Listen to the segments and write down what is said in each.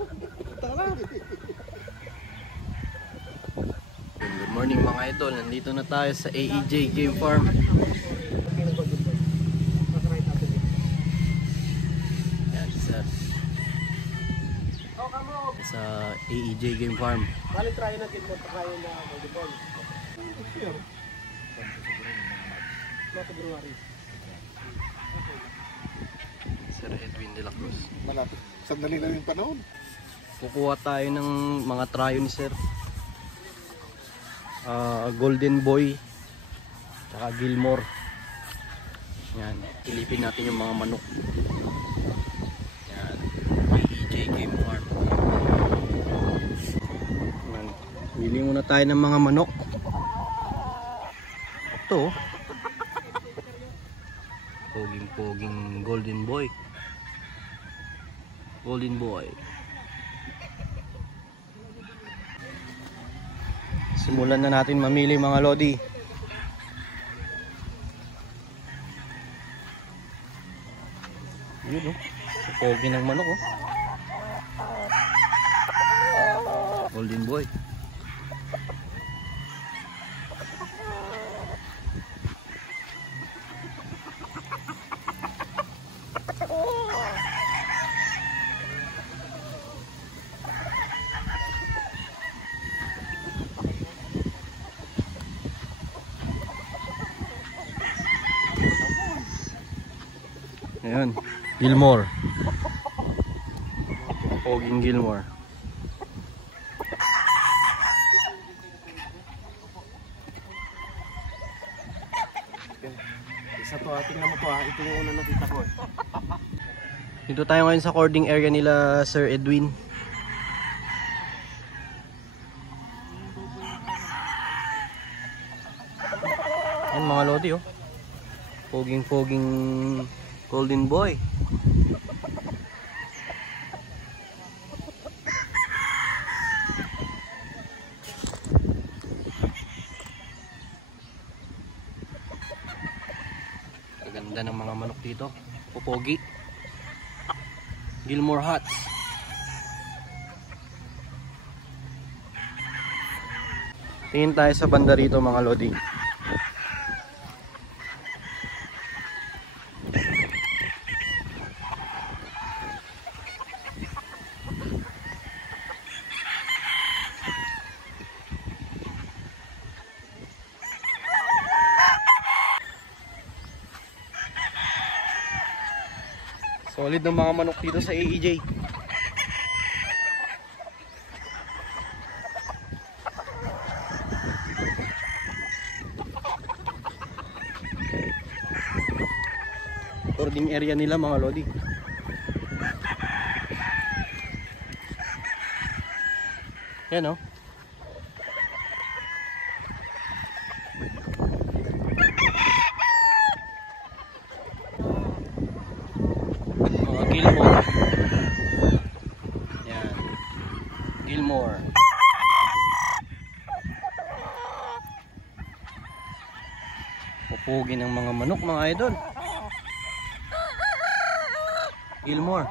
Good morning mga idol, nandito na tayo sa AEJ Game Farm. Yan sir. Sa AEJ Game Farm. Bali try natin mo try na volleyball. February. Sir Edwin de la Cruz. Malapit. Sandali na yung panahon. Kukuha tayo ng mga tryo ni sir. Golden Boy tsaka Gilmore. Yan, ilipin natin yung mga manok. Yan, AEJ Game Farm. Yan, bili muna tayo ng mga manok. Ito poging Golden Boy. Golden Boy. Simulan na natin mamili mga lodi. Yun pogi ng manok Golden Boy. Ayan, Gilmore. Poging Gilmore. Isa to, tingnan mo to ha. Ito yung una nakita ko eh. Dito tayo ngayon sa cording area nila Sir Edwin. Ayan mga lodi Poging Golden Boy. Kaganda ng mga manok dito. Pupogi. Gilmore Hats. Tingin tayo sa banda rito mga lodi. Solid ng mga manok dito sa AEJ. Cording area nila mga lodi. Yan Gilmore. Yan. Gilmore. Pupugi ng mga manok mga idol. Gilmore.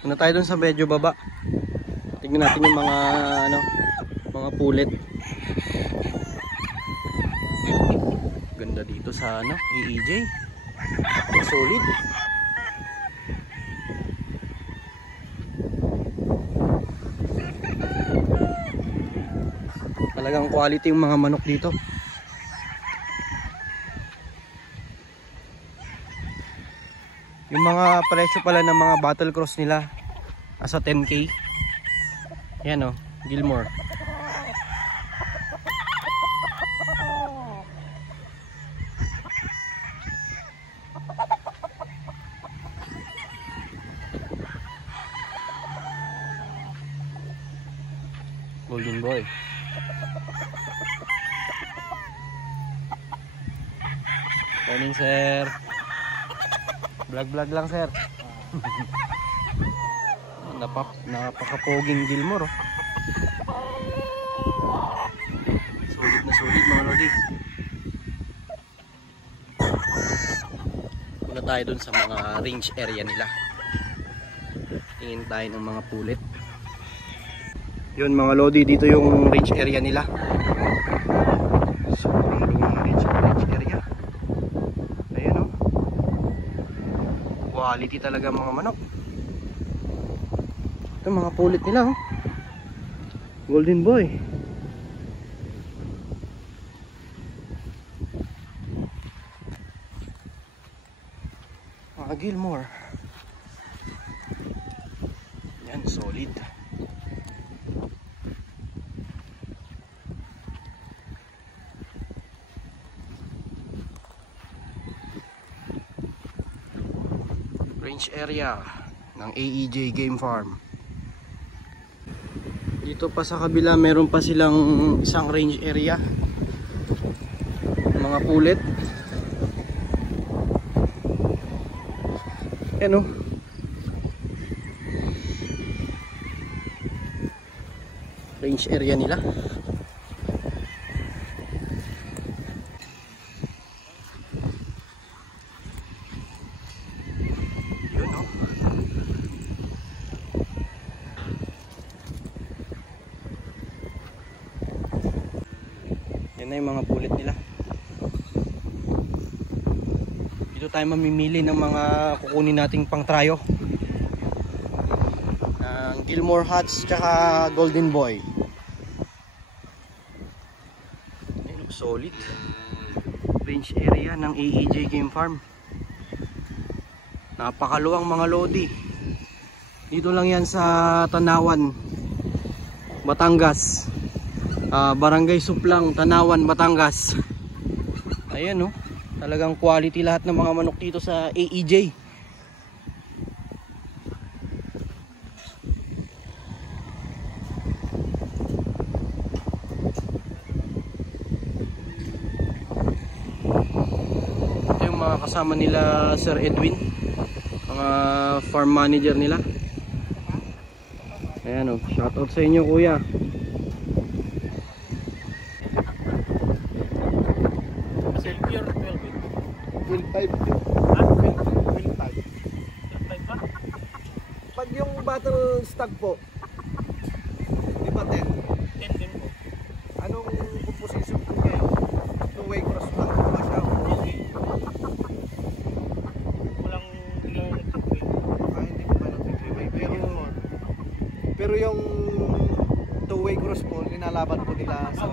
Punta tayo dun sa medyo baba. Tingnan natin yung mga mga pulet. Ganda dito sa AEJ. Solid. Talagang quality yung mga manok dito. Yung mga presyo pala ng mga battle cross nila asa 10K. Yan Gilmore. Golden Boy. Morning sir. Vlog lang sir. Napakapoging Gilmore, oh. Solid na solid mga lodi. Muna tayo dun sa mga range area nila. Tingin tayo ng mga pulit. Yun mga lodi, dito yung range area nila. So yung range area. Ayan, oh. Quality talaga mga manok. Ito mga pulit nila, oh. Golden Boy. Mga Gilmore. Yan, solid. Range area ng AEJ Game Farm. Dito pa sa kabila meron pa silang isang range area, mga pulit. Ano? Range area nila. Yun, oh. Yan na yung mga pulit nila. Dito tayo mamimili ng mga kukunin nating pang tryo. Ng Gilmore Hats tsaka Golden Boy. Ayun, solid. Range area ng AEJ Game Farm. Napakaluwang mga lodi. Dito lang yan sa Tanawan, Batangas. Barangay Suplang, Tanawan, Batangas. Ayan, oh. Talagang quality lahat ng mga manok dito sa AEJ. Ito yung mga kasama nila Sir Edwin, mga farm manager nila. Ayan, oh. Shoutout sa inyo, kuya. Pag yung battle stag po, di ba 10? 10 din po. Anong composition po kayo? Two-way cross lang po ba siya? Walang nag-two-way. Hindi po ba nag-two-way? Pero yung two-way cross po, linalaban po nila sa...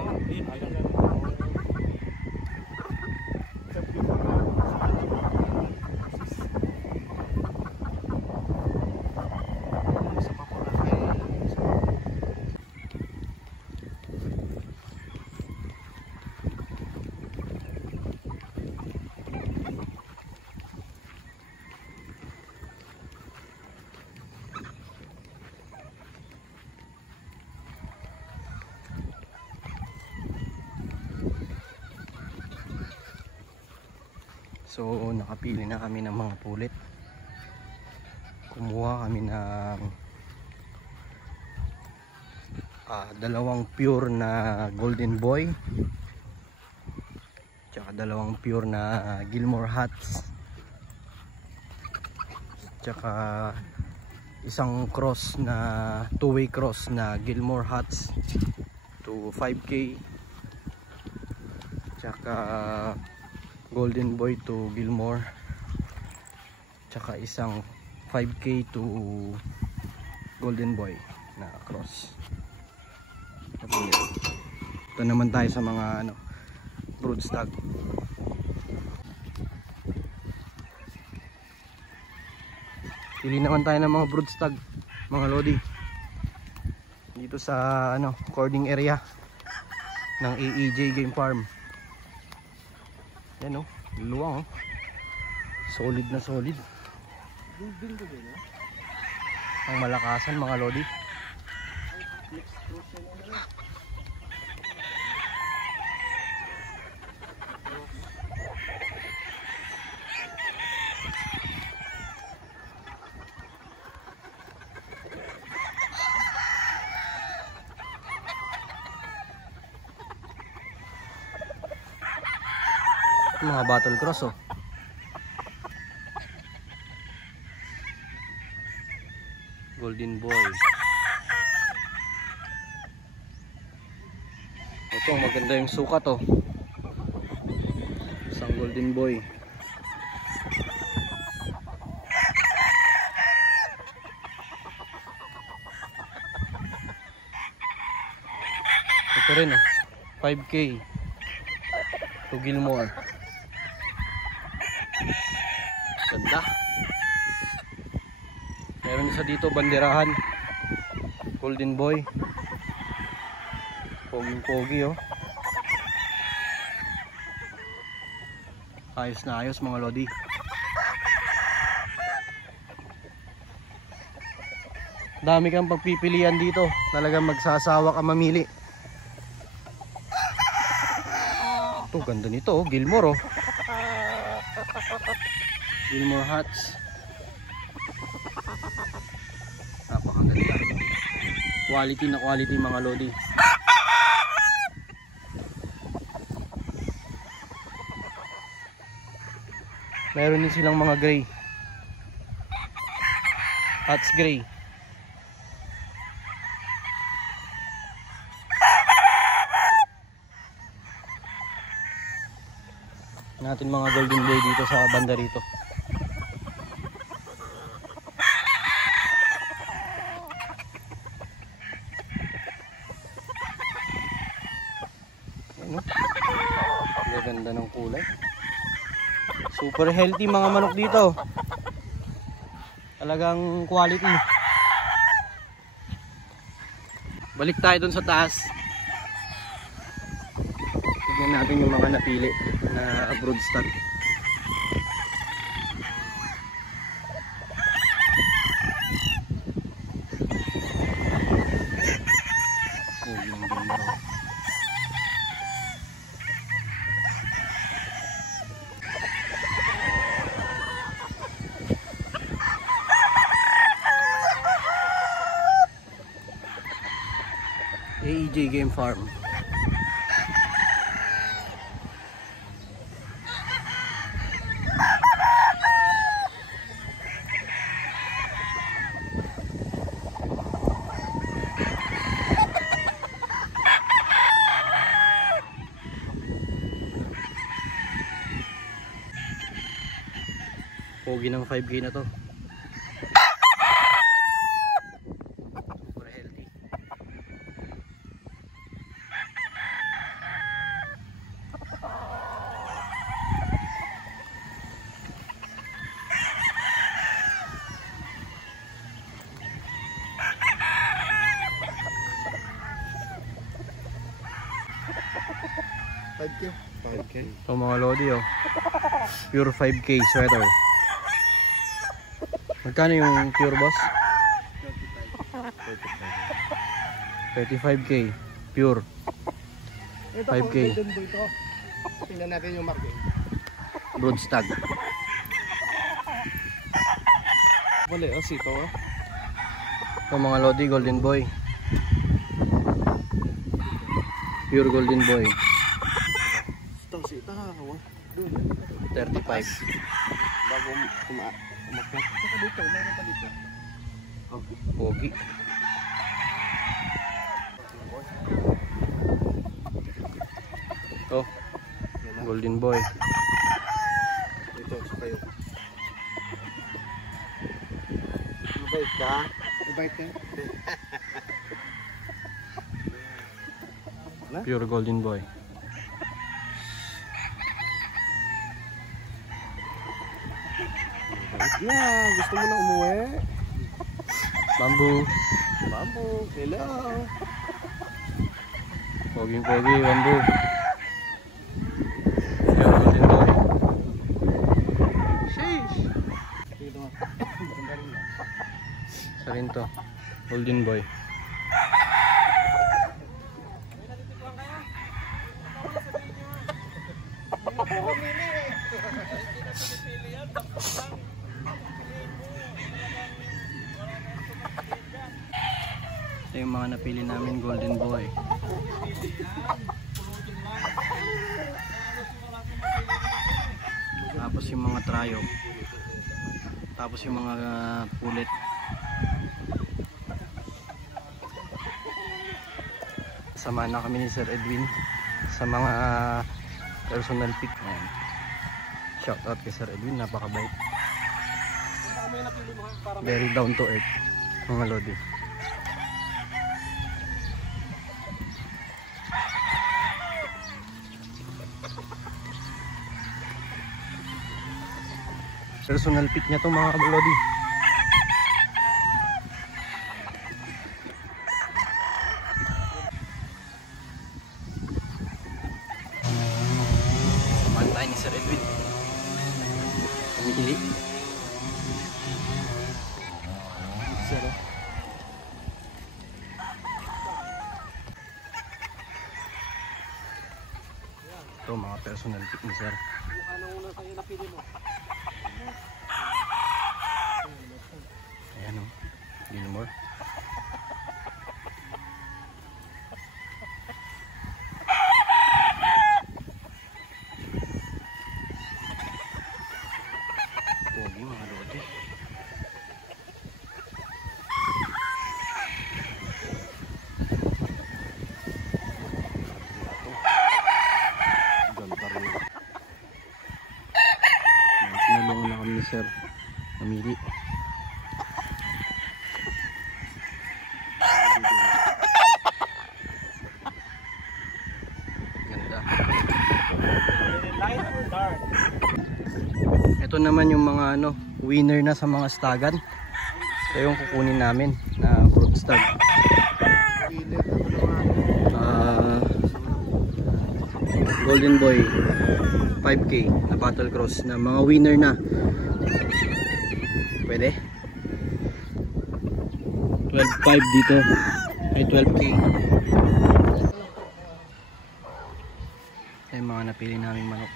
So nakapili na kami ng mga pulit. Kumuha kami ng dalawang pure na Golden Boy, tsaka dalawang pure na Gilmore Hats, tsaka isang cross na two-way cross na Gilmore Hats to 5K, tsaka Golden Boy to Gilmore, tsaka isang 5K to Golden Boy na cross. Ito naman tayo sa mga broodstag. Pili naman tayo ng mga broodstag, mga lodi, dito sa cording area ng AEJ Game Farm. Yan, oh, luwang, oh. Solid na solid. Ang malakasan mga lodi. Mga battle cross oh. Golden boy. Ito maganda yung sukat oh. Isang golden boy. Ito rin oh. 5K. To Gilmore. Ganda. Meron isa dito banderahan. Golden boy. Pogi oh. Ayos na ayos mga lodi. Dami kang pagpipilian dito. Talagang magsasawa ka mamili. Ito ganda nito oh. Gilmore oh. Gilmore hats. Napakaganda. Quality na quality mga lodi. Meron din silang mga gray. Hats gray. Natin mga golden boy dito sa banda rito. Ano? Ganda ng kulay. Super healthy mga manok dito. Talagang quality. Balik tayo dun sa taas. Tignan natin yung mga napili na abroad stock. AEJ Game Farm. Pogi ng 5K na to. Super healthy. So mga lodi oh. Pure 5K sweater. Magkano yung pure boss? 35K pure. 5K. Tingnan natin yung marking. Broad stag. Wala oh, sito oh. So mga lodi golden boy. Pure golden boy. Sita ha. 35. Bago umakyat. Saka dito, meron pa dito. Pogi. Oh, golden boy. Ito, sa kayo. Mabait ka? Mabait ka? Pure golden boy. Yeah, gusto mo na umuwi? Bamboo. Bamboo, hello. Pogi bamboo. Pure golden boy. Sheesh. Sa rin to. Golden boy. Ito yung mga napili namin golden boy. tapos yung mga trayo, tapos yung mga pulit. Samahan na kami ni Sir Edwin sa mga personal pick. Ayan. Shout out kay Sir Edwin, napakabait. Very down to earth mga lodi. Personal pick niya to mga lodi. Samahan tayo ni Sir Edwin. Pumili. Ito mga personal pick ni Sir. Ano una sa'yo napili mo? Ayan o, Gilmore. Pogi mga lodi. Ganda rin. Sinalong na kami ni Sir. Namili. Ganda. Light or dark? Ito naman yung mga winner na sa mga stagan. Ito yung kukunin namin na fruit stag. Golden Boy 5K na battle cross na mga winner na. Pwede 12.5 dito ay 12K. Ay mga napili namin manok.